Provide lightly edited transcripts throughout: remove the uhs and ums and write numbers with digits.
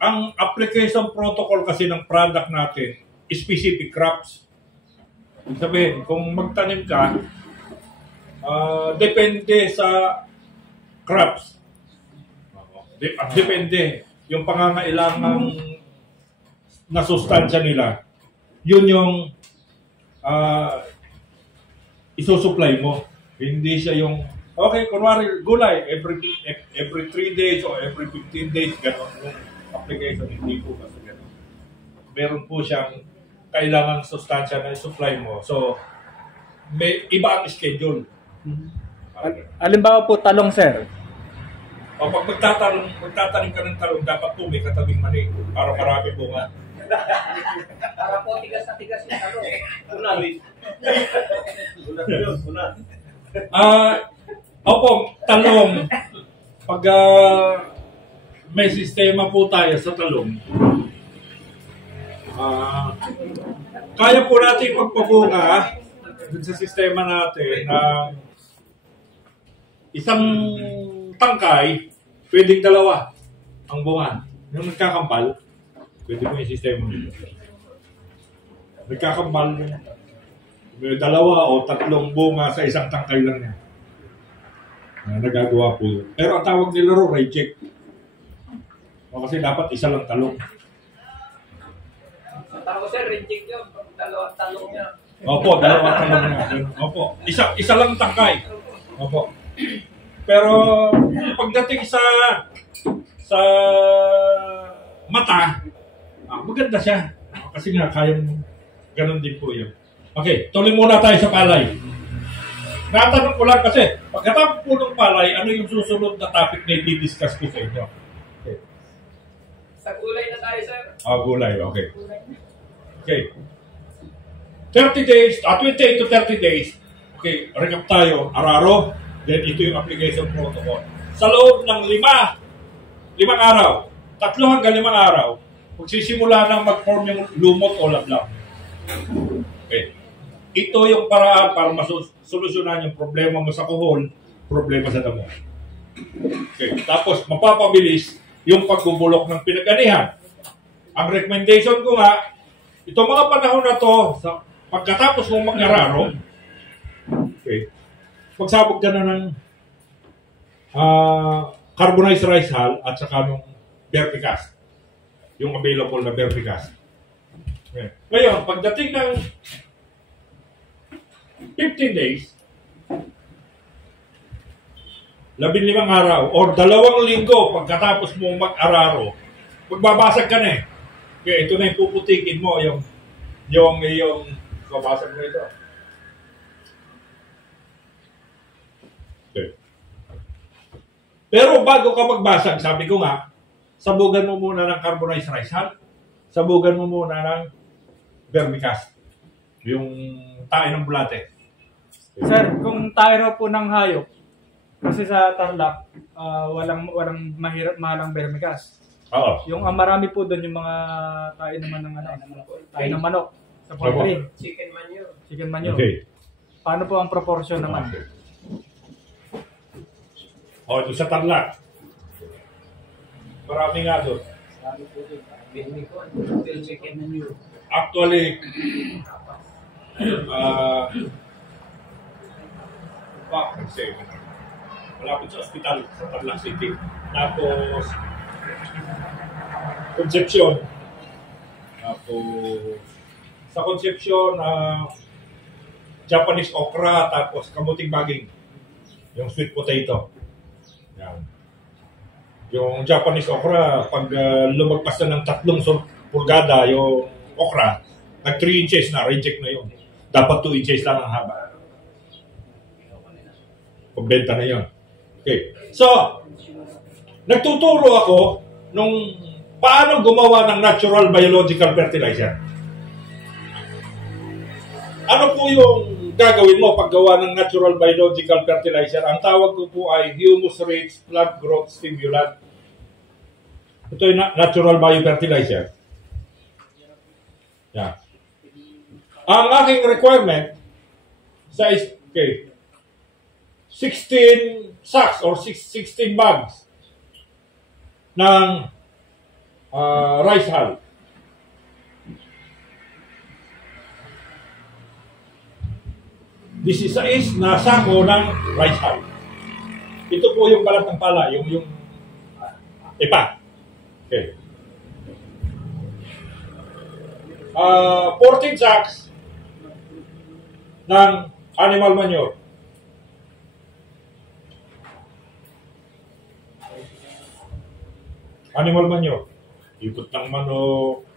ang application protocol kasi ng product natin, specific crops. Ibig sabihin, kung magtanim ka, depende sa crops. Depende. Yung pangangailangang na sustansya nila, yun yung isusupply mo. Hindi siya yung, okay, kunwari gulay, every 3 days or every 15 days, gano'n yung application. Hindi po kasi gano'n. Meron po siyang kailangang sustansya na supply mo. So, may iba ang schedule. Halimbawa po talong, sir. O pag magtatanim ka ng talong, dapat po may katabing mani para marami bunga. Para po tigas na tigas yung talong. Opo, talong. Pag may sistema po tayo sa talong, kaya po natin magpabunga dun sa sistema natin ng isang tangkay, pwedeng dalawa ang bunga. Yung nagkakambal, pwede mo yung sistema nito. Nagkakambal, may dalawa o tatlong bunga sa isang tangkay lang niya. Nagagawa po yun. Pero ang tawag nila ro, reject. O kasi dapat isa lang talong. Tawag sir, reject yun. Dalawang talong niya. Opo, dalawang talong niya. Opo, isa lang tangkay. Opo. Pero pagdating sa mata, maganda siya. Kasi nga, kayang ganun din po yun. Okay, tuloy muna tayo sa palay. Natanong ko lang kasi, pagkatapos po ng palay, ano yung susunod na topic na i-discuss ko sa inyo? Okay. Sa gulay na tayo, sir. Gulay, okay. Okay. 30 days, 28 to 30 days, okay, recap tayo, araro, then ito yung application protocol. Sa loob ng 5 araw, 3 hanggang 5 araw, magsisimula nang mag-form yung lumot o lablab. Okay. Ito yung paraan para masolusyonan yung problema mo sa kuhol, problema sa damo. Okay. Tapos, mapapabilis yung pagbubulok ng pinaganihan. Ang recommendation ko nga, itong mga panahon na to, pagkatapos mong mag-araro, okay, magsabog ka na ng carbonized rice hull at saka nung vermicast. Yung available na vermicast. Okay. Ngayon, pagdating ng 15 days, 15 araw, or 2 linggo pagkatapos mong mag-araro, magbabasag ka na eh. Okay, ito na yung puputikin mo, yung babasag mo ito. Okay. Pero bago ka magbasag, sabi ko nga, sabugan mo muna ng carbonized rice hull, sabugan mo muna ng vermicast, yung tae ng bulate. Sir, kung tayo po ng hayop, kasi sa Tarlac, walang mahalang vermicast. Oo. Yung marami po doon yung mga tayo naman ng tayo ng manok sa poultry. Chicken manure. Chicken manure. Okay. Paano po ang proportion naman? Okay. Ito sa Tarlac. Marami nga doon. Sabi po doon, bini ko, chicken manure. Actually, malapit sa ospital sa Tarlac City. Tapos, Concepcion. Tapos, sa Concepcion, Japanese okra, tapos kamuting baging. Yung sweet potato. Yan. Yung Japanese okra, pag lumagpas na ng 3 pulgada yung okra, nag 3 inches na, reject na yun. Dapat 2 inches lang ang haba. Pagbenta na yun. Okay. So, nagtuturo ako nung paano gumawa ng natural biological fertilizer. Ano po yung gagawin mo paggawa ng natural biological fertilizer? Ang tawag ko po ay humus-rich plant growth stimulant. Ito yung natural biofertilizer. Yeah. Ang aking requirement sa 16 sacks or 16 bags ng rice hull. This is na sako ng rice hull. Ito po yung balat ng pala, yung ipa. Okay. 14 sacks ng animal manure. Animal manure. Ikot ng manok,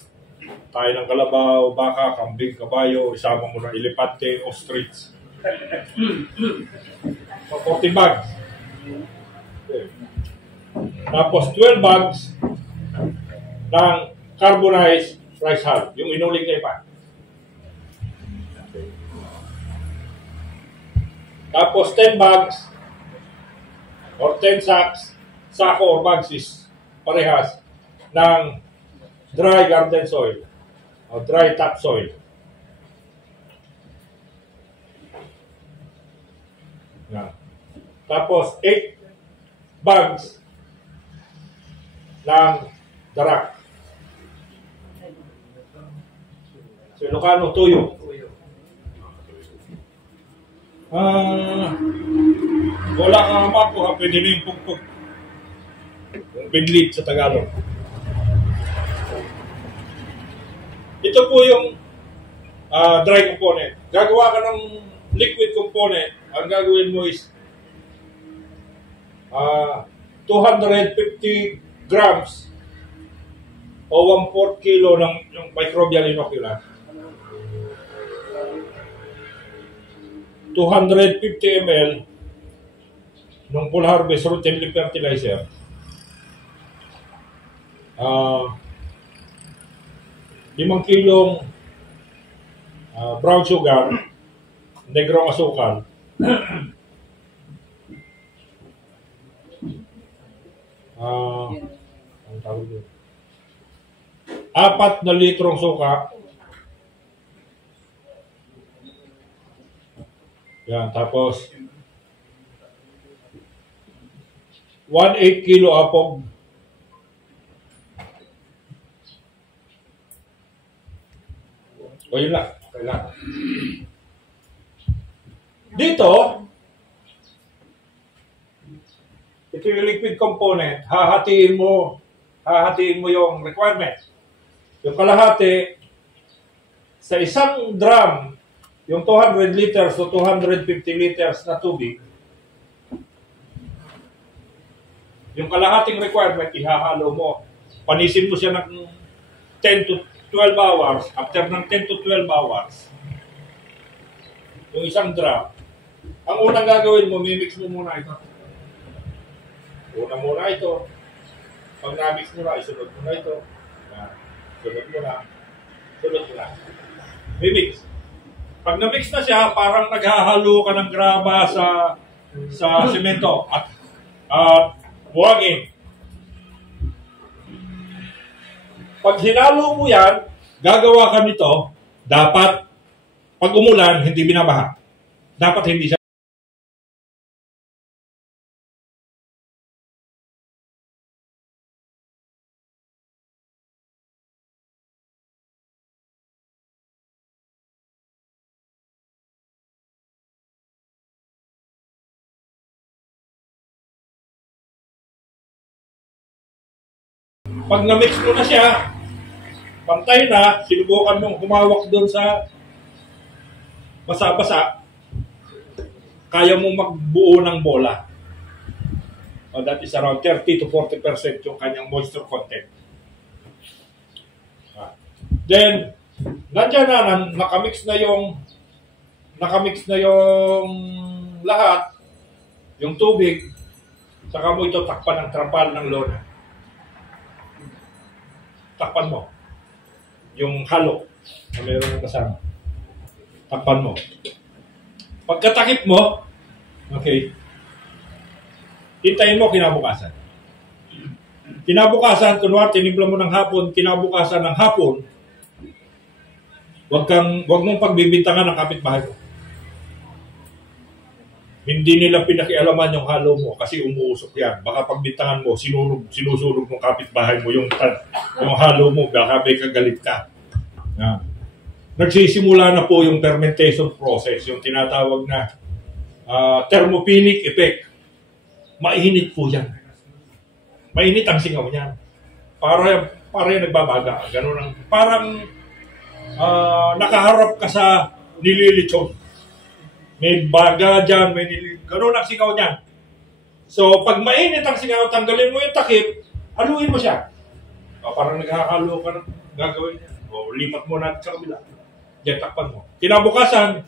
tayo ng kalabaw, baka, kambing, kabayo, isama mo ng elepante, ostrich. So, 14 bags. Okay. Tapos 12 bags ng carbonized rice hull, yung inuling na ipa. Okay. Tapos 10 bags or 10 sacks, sako or bags is parehas ng dry garden soil o dry topsoil. Yan. Tapos 8 bags ng darak. So, Ilocano, tuyo. Wala kang makuha, pwede na yung pugpug. Yung bidlit sa Tagalog. Ito po yung dry component. Gagawa ka ng liquid component. Ang gagawin mo is 250 grams o 1/4 kilo ng yung microbial inoculant. 250 ml ng full harvest routinely fertilizer. 5 kilong brown sugar, negrong asukal, 4 na litrong suka. Yan, tapos 1/8 kilo apog. O yun lang. Okay lang. Dito, ito yung liquid component. Hahatiin mo yung requirement. Yung kalahati, sa isang drum, yung 200 liters o 250 liters na tubig, yung kalahating requirement, ihahalo mo. Panisin mo siya ng 10 to 12 hours. After ng 10 to 12 hours, yung isang drum, ang unang gagawin mo, mimix mo muna ito. Una muna ito. Pag na-mix mo na, isunod mo na ito. Sunod mo na. Sunod mo na. Mimix. Pag na-mix na siya, parang naghahalo ka ng graba sa semento at buwagin. Pag hinalo mo yan, gagawa ka nito, dapat pag umulan, hindi binabaha. Dapat hindi siya. Pag na-mix mo na siya, pantay na, sinubukan mong humawak doon sa basa-basa, kaya mong magbuo ng bola. That is around 30 to 40% yung kanyang moisture content. Then, nandiyan na, nakamix na yung lahat, yung tubig, saka mo ito takpan ng trapal ng lona. Takpan mo. Yung halo na meron ng kasama. Takpan mo. Pagkatakip mo, okay, hintayin mo kinabukasan. Kinabukasan, kunwari, tinimpla mo ng hapon, kinabukasan ng hapon, wag mong pagbibintangan ng kapitbahay mo. Hindi nila pinakialaman yung halo mo kasi umuusok yan. Baka pagbintangan mo, sinusunog ng kapitbahay mo yung halo mo, baka may kagalit ka. Yan. Nagsisimula na po yung fermentation process, yung tinatawag na thermopenic effect. Mainit po yan. Mainit ang singaw niyan. Para yung nagbabaga. Ganun ang, parang nakaharap ka sa nililitsyon. May baga dyan, ganun ang singaw niyan. So, pag mainit ang singaw, tanggalin mo yung takip, haluin mo siya. Parang naghahalo ka ng gagawin niya. O, lipat mo natin sa kabila. Diyan, takpan mo. Kinabukasan,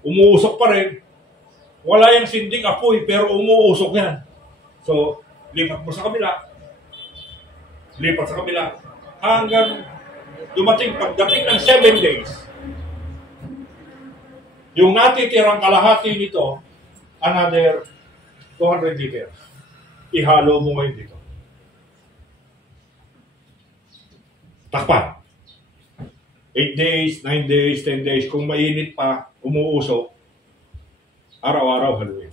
umuusok pa rin. Wala yung sinding apoy, pero umuusok yan. So, lipat mo sa kabila. Lipat sa kabila. Hanggang pagdating ng 7 days, yung natitirang kalahati nito, another 200 liters. Ihalo mo ngayon dito. Takpan. 8 days, 9 days, 10 days. Kung mainit pa, umuusok, araw-araw haluin.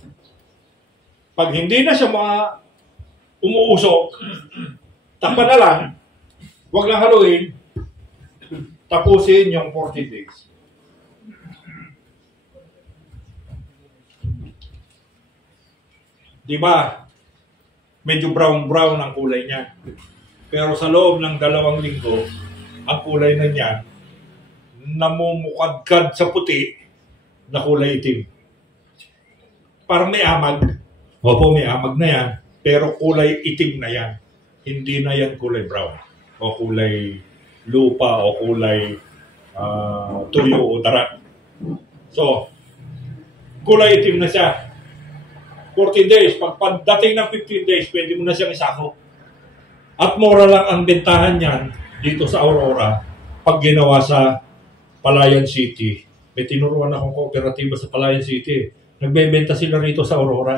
Pag hindi na siya umuusok, takpan na lang, huwag lang haluin, tapusin yung 40 days. Diba? Medyo brown-brown ang kulay niya. Pero sa loob ng 2 linggo, ang kulay na niya, namumukadkad sa puti na kulay itim. Parang may amag. Opo, may amag na yan. Pero kulay itim na yan. Hindi na yan kulay brown. O kulay lupa o kulay tuyo o darat. So, kulay itim na siya. 40 days. Pagdating ng 15 days, pwede mo na siyang isako. At mura lang ang bentahan niyan dito sa Aurora pag ginawa sa Palayan City. May tinuruan akong kooperatiba sa Palayan City. Nagbebenta sila rito sa Aurora.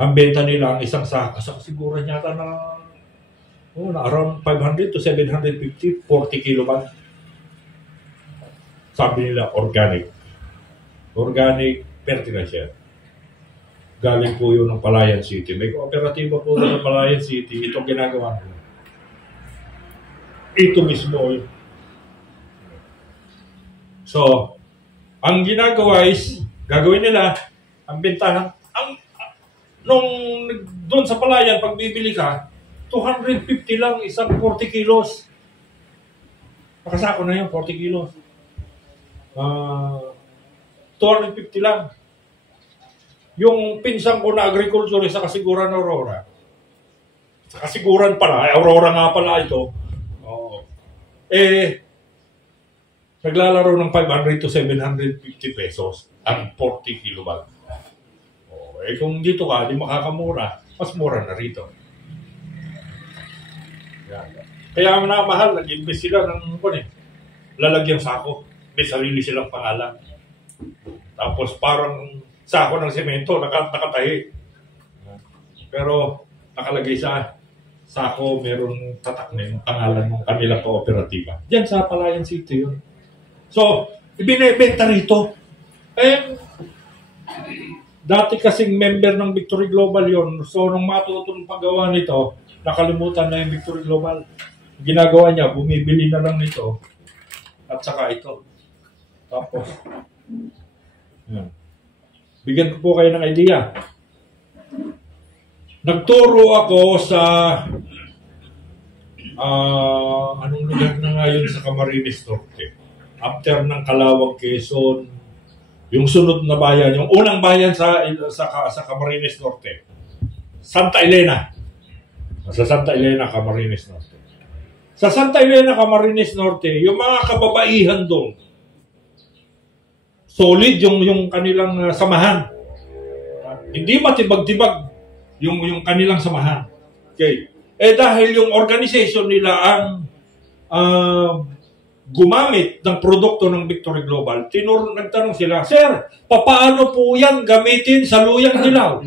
Ang benta nila ang isang sako. Siguro yata na around 500 to 750, 40 kilowatt. Sabi nila, organic. Organic fertilizer. Galing po yun ng Palayan City. May kooperatiba po ng Palayan City. Itong ginagawa nila. Ito mismo. So, ang ginagawa is, gagawin nila, ang bentahan, doon sa Palayan, pag bibili ka, 250 lang, isang 40 kilos. Nakasako na yun, 40 kilos. 250 lang. Yung pinsan ko na agriculture sa Kasiguran Aurora. Sa Kasiguran pala, Aurora nga pala ito. Naglalaro ng 500 to 750 pesos ang 40 kilowatt. Kung dito ka, di makakamura, mas mura na rito. Yan. Kaya mahal, nag-invest sila ng lalagyan sako. May sarili silang pangalan. Tapos parang sako ng semento, nakatahi. Pero nakalagay sa sako, merong tatak na yung pangalan ng kanilang kooperatiba. Diyan sa Palayan City yun. So, ibinebenta rito. Dati kasing member ng Victory Global yon. So, nung matutong paggawa nito, nakalimutan na yung Victory Global. Ginagawa niya, bumibili na lang nito. At saka ito. Tapos, yan. Bigyan ko po kayo ng idea. Nagturo ako sa anong lugar na ngayon sa Camarines Norte. After ng Calawag, Quezon, yung sunod na bayan, yung unang bayan sa Camarines Norte. Santa Elena. Sa Santa Elena, Camarines Norte. Sa Santa Elena, Camarines Norte, yung mga kababaihan doon, solid yung kanilang samahan. Hindi matibag-tibag yung kanilang samahan. Okay. Dahil yung organization nila ang gumamit ng produkto ng Victory Global, nagtanong sila, Sir, papaano po yan gamitin sa luyang dilaw?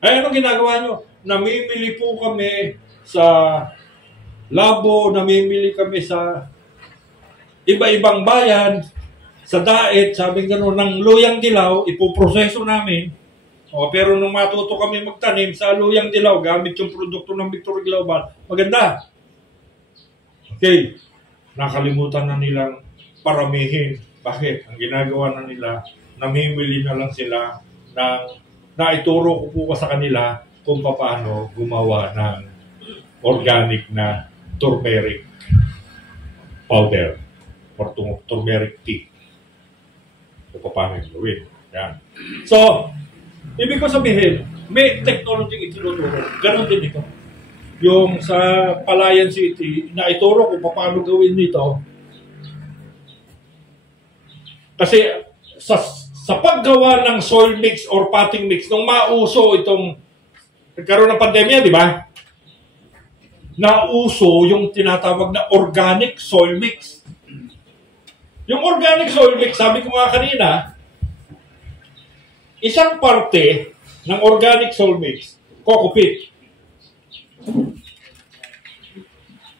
Anong ginagawa nyo? Namimili po kami sa labo, namimili kami sa iba-ibang bayan, Sa daet, sabi gano'n, ng luyang dilaw, ipoproseso namin. Pero nung matuto kami magtanim sa luyang dilaw, gamit yung produkto ng Victory Global, maganda. Okay. Nakalimutan na nilang paramihin. Bakit? Ang ginagawa na nila, namimili na lang sila ng naituro ko po sa kanila kung paano gumawa ng organic na turmeric powder or turmeric tea. Kung paano yung gawin. Yan. So, ibig ko sabihin, may technology itinuturo. Ganon din ito. Yung sa Palayan City, naituro kung paano gawin nito. Kasi sa paggawa ng soil mix or potting mix, nung mauso itong nagkaroon ng pandemya, di ba? Nauso yung tinatawag na organic soil mix. Yung organic soil mix, sabi ko nga kanina, isang parte ng organic soil mix, coco peat.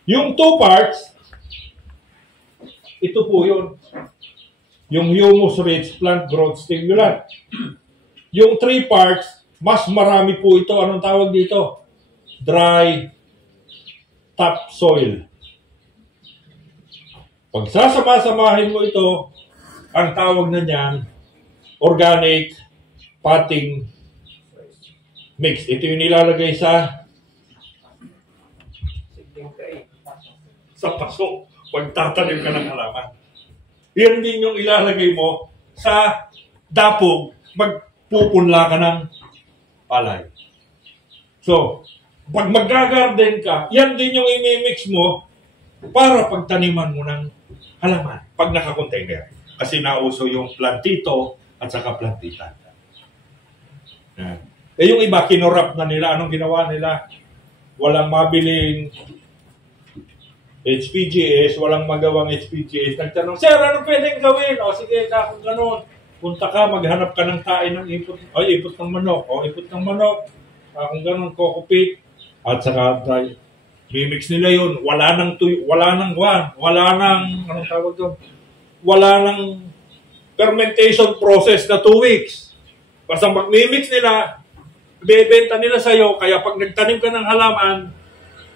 Yung 2 parts, ito po yun. Yung humus-rich plant growth stimulant. Yung 3 parts, mas marami po ito. Anong tawag dito? Dry topsoil. Pag sasama-samahin mo ito, ang tawag na niyan, organic potting mix. Ito yung nilalagay sa paso. Pag tatanim ka ng halaman. Yan din yung ilalagay mo sa dapog, magpupunla ka ng palay. So, pag mag-garden ka, yan din yung imimix mo para pagtaniman mo ng halaman pag naka-container. Kasi nauso yung plantito at saka plantita. Yan. Yung iba, kinorap na nila. Anong ginawa nila? Walang mabiling HPGS, walang magawang HPGS. Nagtanong, Sir, ano pwedeng gawin? O sige, kung gano'n, punta ka, maghanap ka ng tain ng ipot, ipot ng manok. O ipot ng manok, kung gano'n, coco peat, at saka dry. Mimix nila yun. Wala nang anong tawag doon? Wala nang fermentation process na 2 weeks. Basta mag-mimix nila, bebenta nila sa'yo, kaya pag nagtanim ka ng halaman,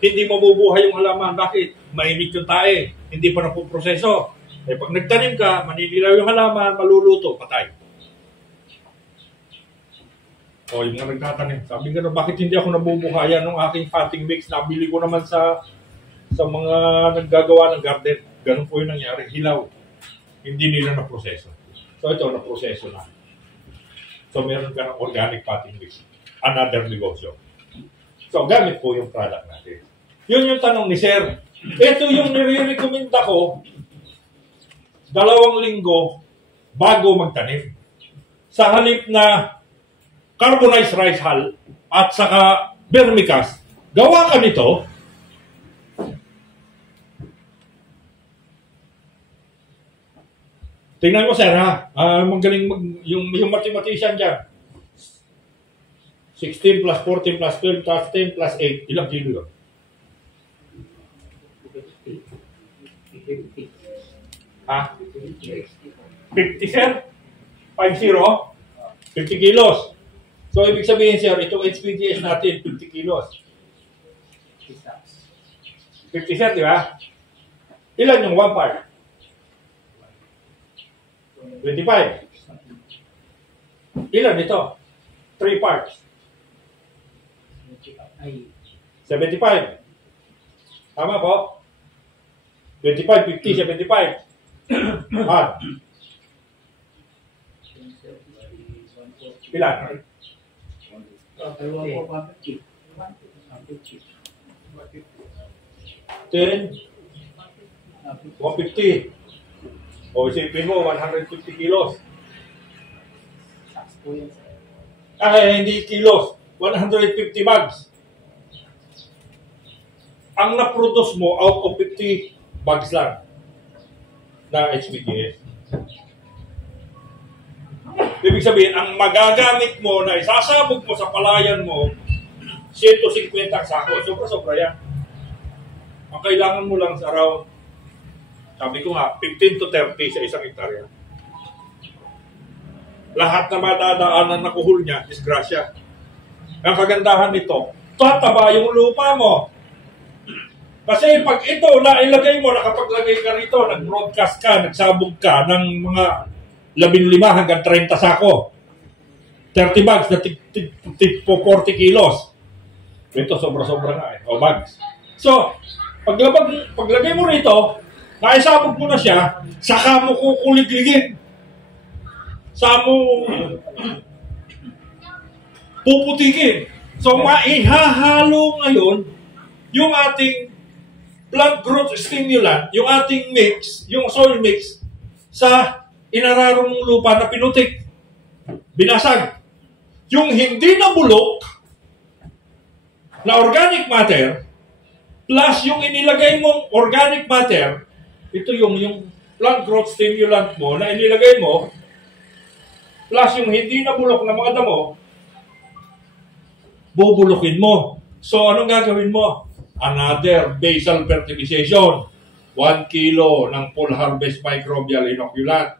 hindi mabubuhay yung halaman. Bakit? Mainit yung tae. Hindi pa napuproseso. Pag nagtanim ka, maninilaw yung halaman, maluluto, patay. O, yung mga nagtatanim. Sabi nga, bakit hindi ako nabubuhayan ng aking potting mix? Nabili ko naman sa mga naggagawa ng garden. Ganun po yung nangyari. Hilaw. Hindi nila naproseso. So, ito, naproseso na. So, meron ka ng organic potting mix. Another negosyo. So, gamit po yung product natin. Yun yung tanong ni Sir. Ito yung nire-recommenda ko 2 linggo bago magtanim. Sa halip na carbonized rice hull at saka vermicast, gawa ka nito. Tingnan mo, Sir, ha? Magaling yung mathematician dyan. 16 plus 14 plus 12 plus 10 plus 8. Ilang kilo yun? 50. Ha? 50, Sir? 50? 50 kilos. So, ibig sabihin, Sir, itong HPGS natin, 50 kilos. 50, Sir, di ba? Ilan yung 1 part? 25. Ilan ito? 3 parts. 75. Tama po? 25, 50, 75. Ah. Ilan? 10, 150. O isipin mo, 150 kilos. Hindi kilos. 150 bags. Ang na-produce mo out of 50 bags lang na HPGS. Ibig sabihin, ang magagamit mo na isasabog mo sa palayan mo, 150 sako. Sobra-sobra yan. Ang kailangan mo lang sa around, sabi ko nga, 15 to 30 sa isang hektarya. lahat na madadaanan na kuhol niya, disgrasya. Ang kagandahan nito, tataba yung lupa mo. Kasi pag ito, nailagay mo, nakapaglagay ka rito, nag-broadcast ka, nagsabog ka ng mga 15 hanggang 30 sako. 30 bags na 40 kilos. Ito, sobra-sobra nga eh. O bags. So, paglagay mo rito, naisabog mo na siya, saka mo kukuligligin. Saka mo puputikin. So, maihahalo ngayon yung ating plant growth stimulant, yung ating mix, yung soil mix, sa inararong lupa na pinutik. Binasag. Yung hindi na bulok na organic matter, plus yung inilagay mong organic matter, ito yung plant growth stimulant mo na inilagay mo, plus yung hindi na bulok na mga damo, bubulukin mo. So, anong gagawin mo? Another basal fertilization. 1 kilo ng full harvest microbial inoculant.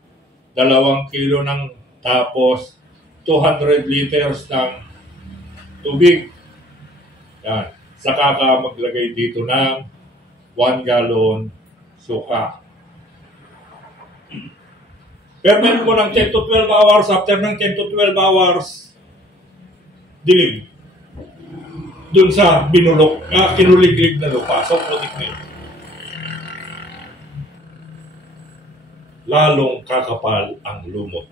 2 kilo ng tapos 200 liters ng tubig. Yan. Saka ka maglagay dito ng 1 gallon suka. Ferment mo ng 10 to 12 hours. After ng 10 to 12 hours, dilig. Doon sa binulok, kinuliglig na lupa. So, product na yun. Lalong kakapal ang lumot.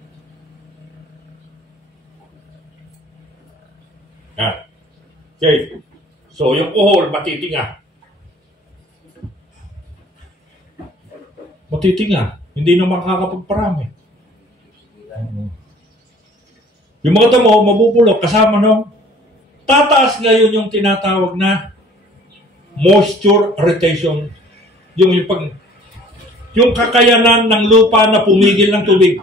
Yan. Okay. So, yung kuhol, matitinga. Matitinga. Hindi na makakapagparami. Yung mga damo, mabubulok kasama nung tataas ngayon yung tinatawag na moisture retention. Yung kakayanan ng lupa na pumigil ng tubig.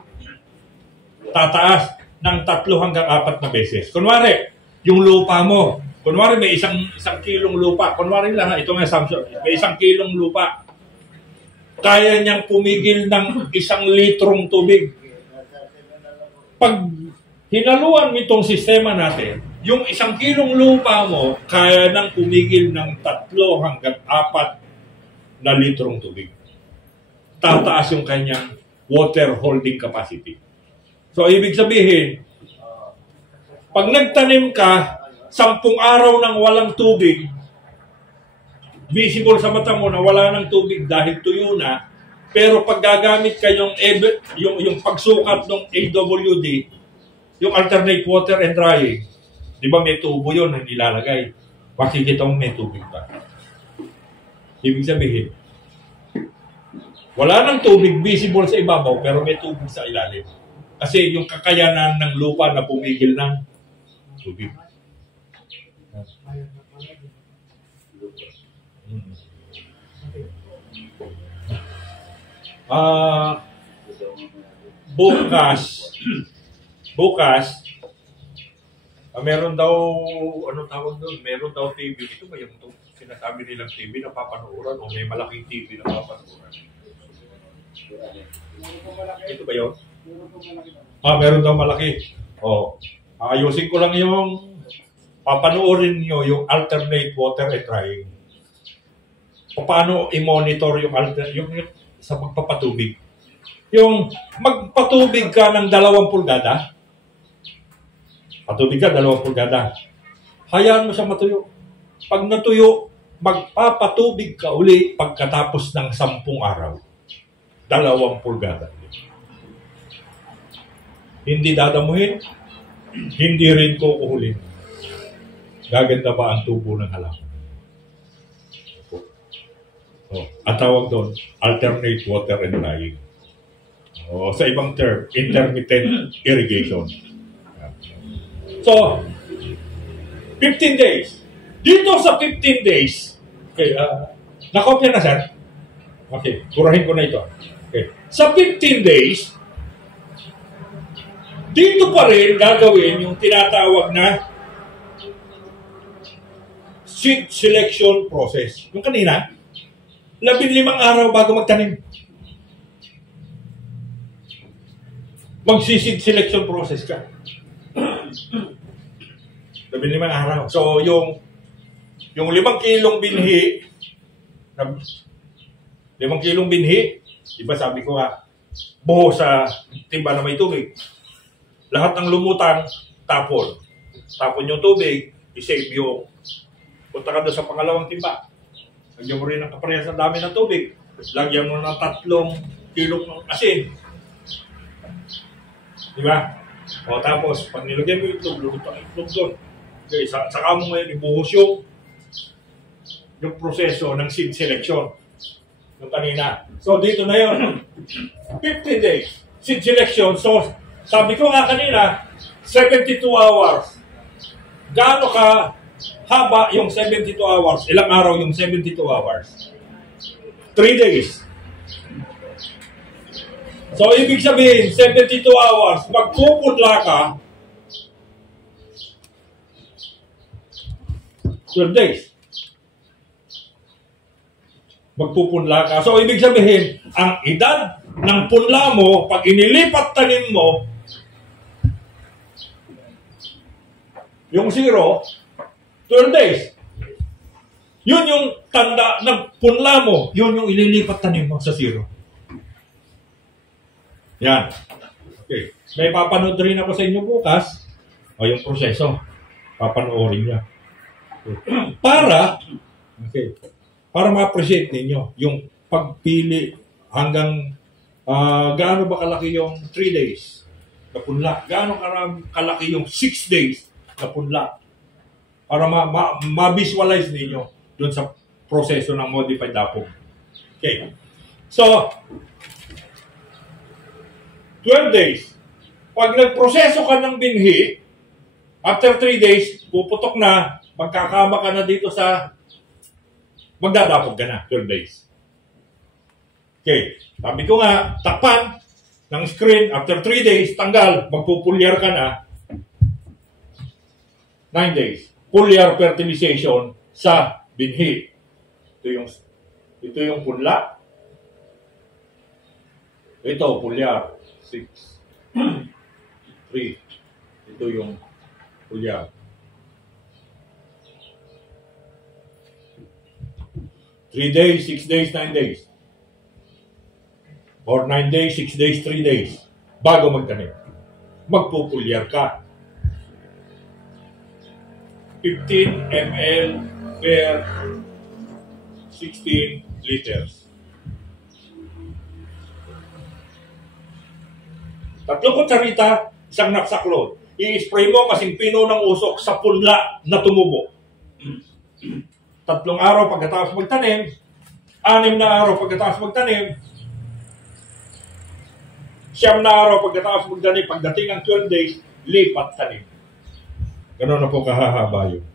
Tataas ng 3 hanggang 4 na beses. Kunwari, yung lupa mo, kunwari may isang kilong lupa. Kunwari lang, ito nga assumption, may 1 kilong lupa. Kaya niyang pumigil ng 1 litrong tubig. Pag hinaluan mo itong sistema natin, yung 1 kilong lupa mo, kaya nang pumigil ng 3 hanggang 4 na litrong tubig. Tataas yung kanyang water holding capacity. So, ibig sabihin, pag nagtanim ka, 10 araw nang walang tubig, visible sa mata mo na wala ng tubig dahil tuyo na, pero pag gagamit ka yung pagsukat ng AWD, yung alternate water and drying, di ba may tubo yun na nilalagay? Makikita mo may tubig pa. Ibig sabihin, wala ng tubig visible sa ibabaw pero may tubig sa ilalim. Kasi yung kakayanan ng lupa na pumigil ng tubig. Bukas, meron daw, ano tawag doon? Meron daw TV. Ito ba yung sinasabi nilang TV na papanuuran o may malaking TV na papanuuran? Ito ba yun? Meron daw malaki. Ayusin ko lang yung papanuorin nyo yung alternate water and drying. Paano i-monitor yung sa magpapatubig? Yung magpatubig ka ng 2 pulgada, patubig ka, 2 pulgada. Hayaan mo siya matuyo. Pag natuyo, magpapatubig ka uli pagkatapos ng 10 araw. 2 pulgada. Hindi dadamuhin, hindi rin kukuhulin. Gaganda ba ang tubo ng halaman? At tawag doon, alternate water and drying. Sa ibang term, intermittent irrigation. So, 15 days. Dito sa 15 days, okay, nakopya na sir? Okay, kurahin ko na ito. Okay. Sa 15 days, dito pa rin gagawin yung tinatawag na seed selection process. Yung kanina, 15 araw bago magtanim. magsisid selection process ka. 15 araw. So, yung 5 kilong binhi, 5 kilong binhi, diba sabi ko nga, buho sa timba na may tubig. Lahat ng lumutang, tapon. Tapon yung tubig, i-save yung, punta ka doon sa pangalawang timba. Lagyan mo rin ng kaparehas sa dami ng tubig. Lagyan mo ng 3 kilong ng asin. Diba? O tapos, pag nilagyan mo yung itlog, luluto ang itlog doon. Okay, saka mo ngayon ibuhos yung proseso ng seed selection. Yung kanina. So, dito na yun. 50 days. Seed selection. So, sabi ko nga kanina, 72 hours. Gaano ka haba yung 72 hours? Ilang araw yung 72 hours? 3 days. So, ibig sabihin, 72 hours, magpupudla ka 12 days. Magpupunla ka. So, ibig sabihin, ang edad ng punla mo, pag inilipat tanim mo, yung 0, 12 days. Yun yung tanda ng punla mo. Yun yung ililipat tanim mo sa 0. Yan. Okay. May papanood rin ako sa inyo bukas. O yung proseso. Papanoorin niya. Okay. Para ma-appreciate ninyo yung pagpili hanggang gaano ba kalaki yung 3 days na punla. Gaano kalaki yung 6 days na punla. Para ma-visualize ninyo dun sa proseso ng modified dapong. Okay. So, 12 days. Pag nagproseso ka ng binhi, after 3 days, puputok na, magkakama ka na dito sa, magdadapog ka na, 12 days. Okay. Sabi ko nga, takpan ng screen, after 3 days, tanggal, magpupulyar ka na, 9 days. Foliar fertilization sa binhi. Ito yung punla. Ito, foliar. 6. 3. Ito yung foliar. 3 days, 6 days, 9 days. Or 9 days, 6 days, 3 days. Bago magtanim. Magpupulyar ka. 15 ml per 16 liters. 3 kutsarita, isang naksaklod. I-spray mo kasing pino ng usok sa punla na tumubo. 3 araw pagkatapos magtanim, 6 na araw pagkatapos magtanim, 9 na araw pagkatapos magtanim, pagdating ng 12 days, lipat tanim. Gano'n na po kahahaba yun.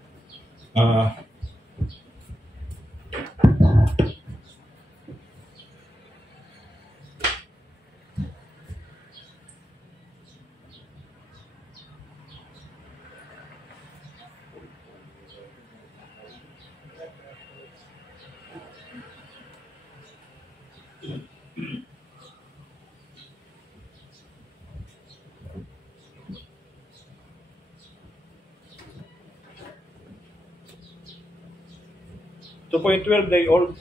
Ito po yung 12-day-old.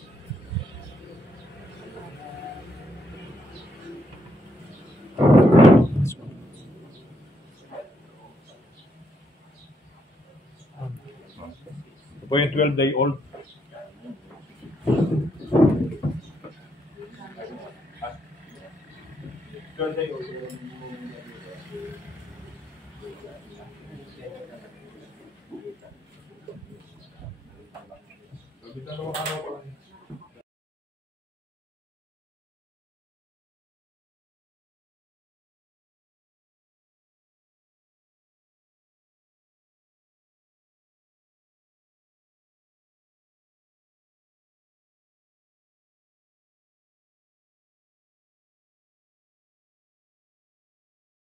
Ito po yung 12-day-old. Kita naman ano